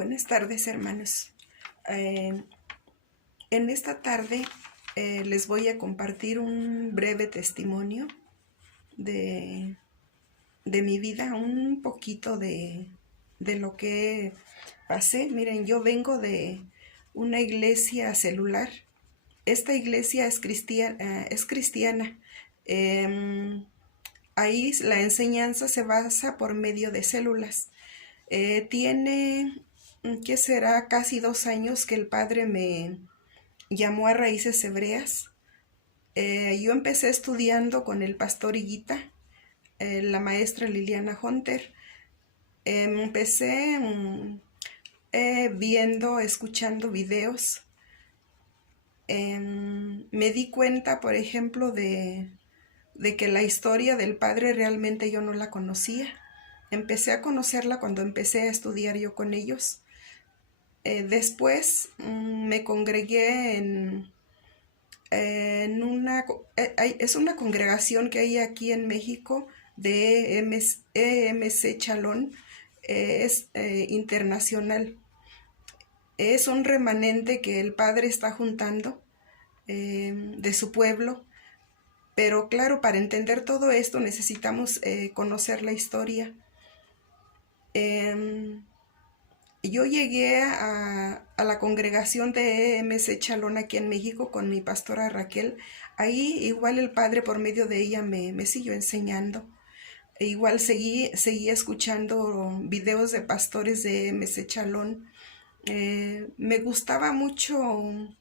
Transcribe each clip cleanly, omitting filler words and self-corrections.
Buenas tardes, hermanos. En esta tarde les voy a compartir un breve testimonio de, de mi vida, un poquito de lo que pasé. Miren, yo vengo de una iglesia celular. Esta iglesia es cristiana. Ahí la enseñanza se basa por medio de células. Tiene, ¿qué será? Casi 2 años que el padre me llamó a Raíces Hebreas. Yo empecé estudiando con el pastor Higuita, la maestra Liliana Hunter. Empecé viendo, escuchando videos. Me di cuenta, por ejemplo, de que la historia del padre realmente yo no la conocía. Empecé a conocerla cuando empecé a estudiar yo con ellos. Después me congregué en una... es una congregación que hay aquí en México de EMC Chalón. Es internacional. Es un remanente que el Padre está juntando de su pueblo. Pero claro, para entender todo esto necesitamos conocer la historia. Yo llegué a la congregación de EMC Chalón aquí en México con mi pastora Raquel. Ahí igual el Padre por medio de ella me siguió enseñando. Igual seguí escuchando videos de pastores de EMC Chalón. Me gusta mucho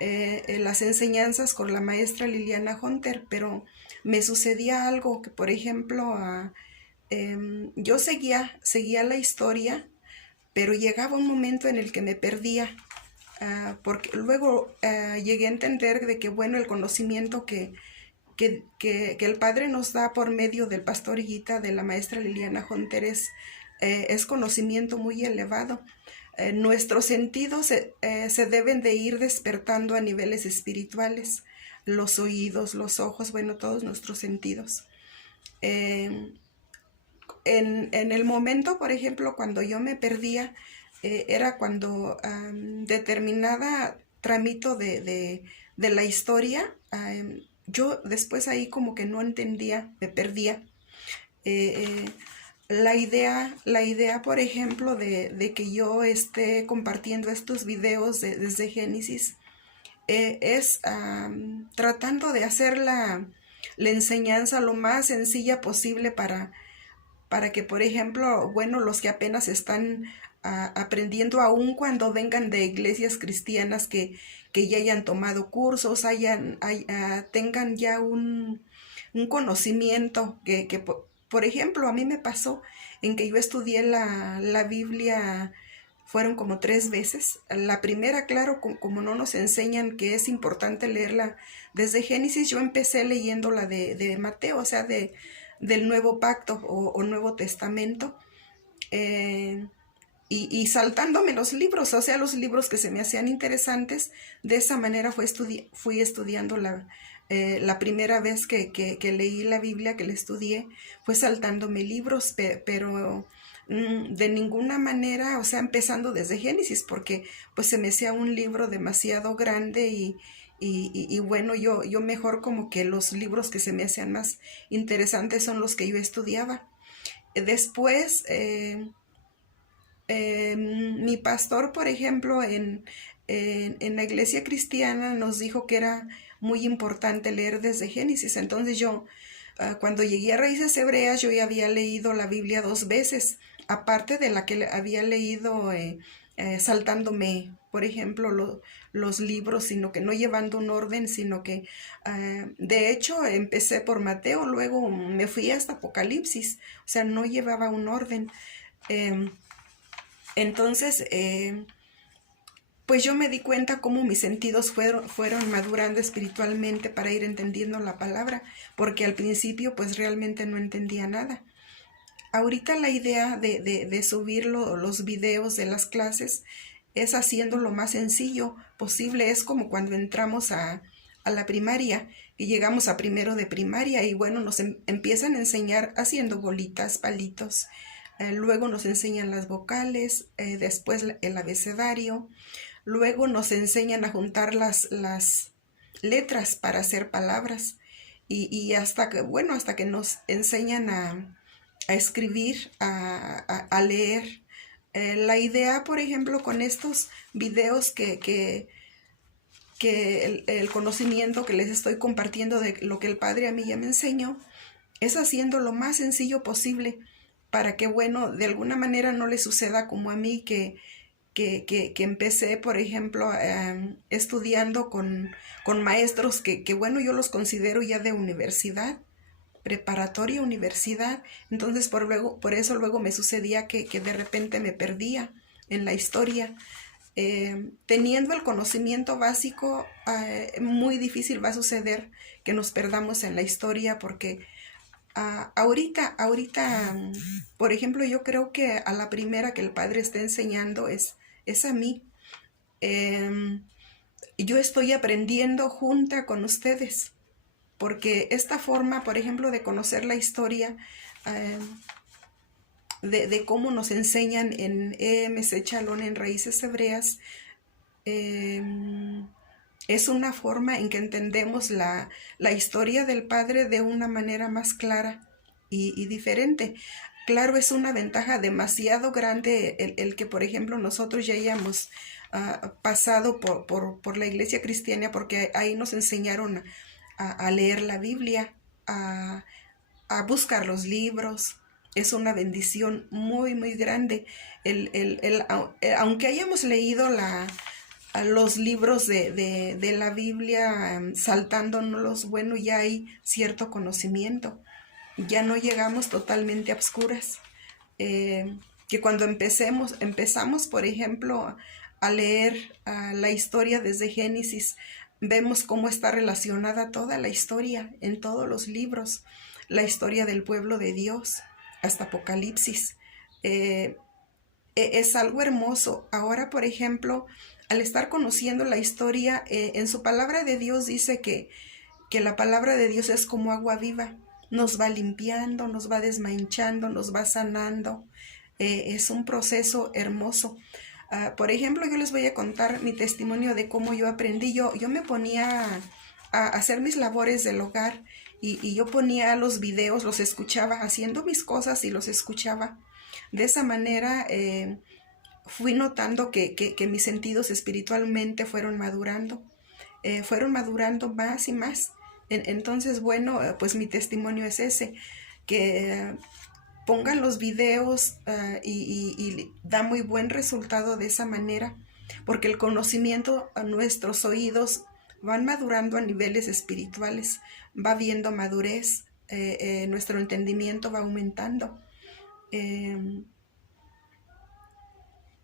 las enseñanzas con la maestra Liliana Hunter, pero me sucedía algo que, por ejemplo, yo seguía la historia, pero llegaba un momento en el que me perdía, porque luego llegué a entender de que, bueno, el conocimiento que el Padre nos da por medio del pastor Higuita, de la maestra Liliana Hunter, es conocimiento muy elevado. Nuestros sentidos se deben de ir despertando a niveles espirituales, los oídos, los ojos, bueno, todos nuestros sentidos. En el momento, por ejemplo, cuando yo me perdía, era cuando determinada tramito de la historia, yo después ahí como que no entendía, me perdía. La idea, por ejemplo, de que yo esté compartiendo estos videos desde Génesis, es tratando de hacer la enseñanza lo más sencilla posible para que, por ejemplo, bueno, los que apenas están aprendiendo, aún cuando vengan de iglesias cristianas que ya hayan tomado cursos, tengan ya un conocimiento que por ejemplo, a mí me pasó en que yo estudié la Biblia, fueron como 3 veces. La primera, claro, como no nos enseñan que es importante leerla desde Génesis, yo empecé leyéndola de Mateo, o sea, del Nuevo Pacto o Nuevo Testamento, y saltándome los libros, o sea, los libros que se me hacían interesantes. De esa manera fui estudiando la primera vez que leí la Biblia, que la estudié, fue saltándome libros, pero de ninguna manera, o sea, empezando desde Génesis, porque pues se me hacía un libro demasiado grande y bueno, yo mejor como que los libros que se me hacían más interesantes son los que yo estudiaba. Después, mi pastor, por ejemplo, en la iglesia cristiana nos dijo que era muy importante leer desde Génesis. Entonces yo, cuando llegué a Raíces Hebreas, yo ya había leído la Biblia 2 veces, aparte de la que había leído saltándome, por ejemplo, los libros, sino que no llevando un orden, sino que de hecho empecé por Mateo, luego me fui hasta Apocalipsis, o sea, no llevaba un orden. Entonces, pues yo me di cuenta cómo mis sentidos fueron madurando espiritualmente para ir entendiendo la palabra, porque al principio pues realmente no entendía nada. Ahorita la idea de subir los videos de las clases es haciendo lo más sencillo posible. Es como cuando entramos a la primaria y llegamos a primero de primaria y bueno, nos empiezan a enseñar haciendo bolitas, palitos, luego nos enseñan las vocales, después el abecedario, luego nos enseñan a juntar las letras para hacer palabras y hasta que, bueno, hasta que nos enseñan a escribir, a leer. La idea, por ejemplo, con estos videos que el conocimiento que les estoy compartiendo de lo que el Padre a mí ya me enseñó, es haciendo lo más sencillo posible para que, bueno, de alguna manera no le suceda como a mí que empecé, por ejemplo, estudiando con maestros que, bueno, yo los considero ya de universidad, preparatoria, universidad. Entonces, por eso luego me sucedía que de repente me perdía en la historia. Teniendo el conocimiento básico, muy difícil va a suceder que nos perdamos en la historia porque ahorita, por ejemplo, yo creo que a la primera que el Padre está enseñando es a mí. Yo estoy aprendiendo junta con ustedes, porque esta forma, por ejemplo, de conocer la historia, eh, de cómo nos enseñan en EMC Chalón, en Raíces Hebreas, es una forma en que entendemos la historia del Padre de una manera más clara y diferente. Claro, es una ventaja demasiado grande el que, por ejemplo, nosotros ya hayamos pasado por la iglesia cristiana, porque ahí nos enseñaron a leer la Biblia, a buscar los libros. Es una bendición muy, muy grande. Aunque hayamos leído los libros de la Biblia, saltándonos, bueno, ya hay cierto conocimiento. Ya no llegamos totalmente a obscuras. Que cuando empezamos, por ejemplo, a leer la historia desde Génesis, vemos cómo está relacionada toda la historia en todos los libros, la historia del pueblo de Dios hasta Apocalipsis. Es algo hermoso. Ahora, por ejemplo, al estar conociendo la historia, en su palabra de Dios dice que la palabra de Dios es como agua viva. Nos va limpiando, nos va desmanchando, nos va sanando. Es un proceso hermoso. Por ejemplo, yo les voy a contar mi testimonio de cómo yo aprendí. Yo me ponía a hacer mis labores del hogar y yo ponía los videos, los escuchaba haciendo mis cosas y los escuchaba. De esa manera fui notando que mis sentidos espiritualmente fueron madurando más y más. Entonces, bueno, pues mi testimonio es ese, que pongan los videos y da muy buen resultado de esa manera, porque el conocimiento a nuestros oídos van madurando a niveles espirituales, va viendo madurez, nuestro entendimiento va aumentando.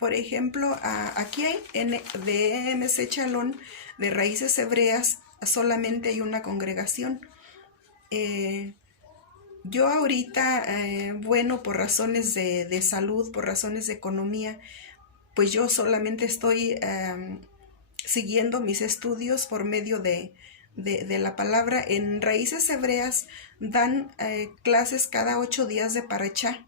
Por ejemplo, aquí de EMC Chalón, de Raíces Hebreas, solamente hay una congregación. Yo ahorita, bueno, por razones de salud, por razones de economía, pues yo solamente estoy siguiendo mis estudios por medio de la palabra. En Raíces Hebreas dan clases cada 8 días de Parachá.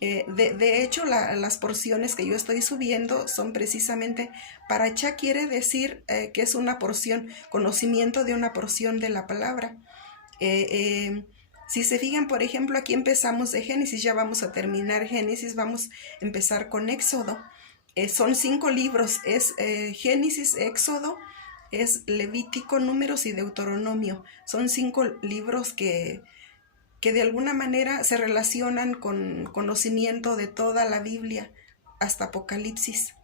De hecho, las porciones que yo estoy subiendo son precisamente, Parachá quiere decir que es una porción, conocimiento de una porción de la palabra. Si se fijan, por ejemplo, aquí empezamos de Génesis, ya vamos a terminar Génesis, vamos a empezar con Éxodo. Son 5 libros, es Génesis, Éxodo, es Levítico, Números y Deuteronomio. Son 5 libros que de alguna manera se relacionan con conocimiento de toda la Biblia hasta Apocalipsis.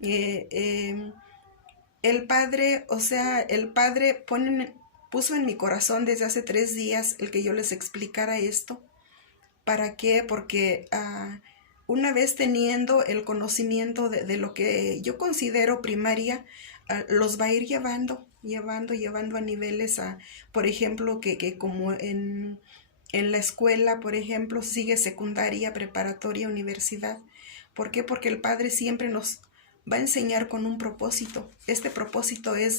El Padre puso en mi corazón desde hace 3 días el que yo les explicara esto. ¿Para qué? Porque una vez teniendo el conocimiento de lo que yo considero primaria, los va a ir llevando a niveles, por ejemplo, que como en la escuela, por ejemplo, sigue secundaria, preparatoria, universidad. ¿Por qué? Porque el Padre siempre nos va a enseñar con un propósito. Este propósito es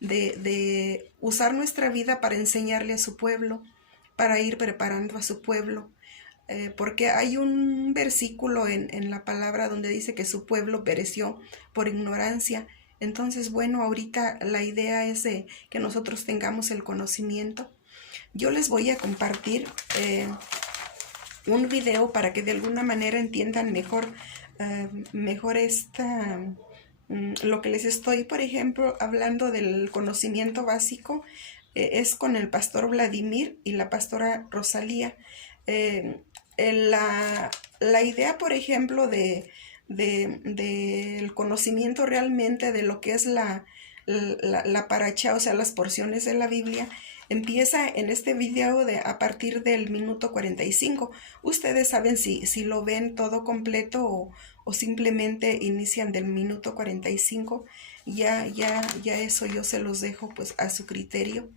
de usar nuestra vida para enseñarle a su pueblo, para ir preparando a su pueblo. porque hay un versículo en la palabra donde dice que su pueblo pereció por ignorancia. Entonces, bueno, ahorita la idea es de que nosotros tengamos el conocimiento. Yo les voy a compartir un video para que de alguna manera entiendan mejor lo que les estoy, por ejemplo, hablando del conocimiento básico. Es con el pastor Vladimir y la pastora Rosalía. La idea, por ejemplo, del conocimiento realmente de lo que es la paracha, o sea, las porciones de la Biblia, empieza en este video a partir del minuto 45. Ustedes saben si lo ven todo completo o simplemente inician del minuto 45. Ya eso yo se los dejo pues a su criterio.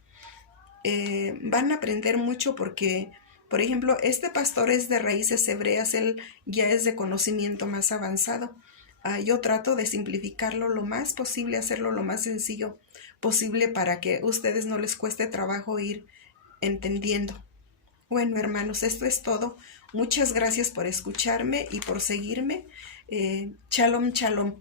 Van a aprender mucho porque, por ejemplo, este pastor es de raíces hebreas, él ya es de conocimiento más avanzado. Yo trato de simplificarlo lo más posible, hacerlo lo más sencillo posible para que a ustedes no les cueste trabajo ir entendiendo. Bueno, hermanos, esto es todo. Muchas gracias por escucharme y por seguirme. Shalom, shalom.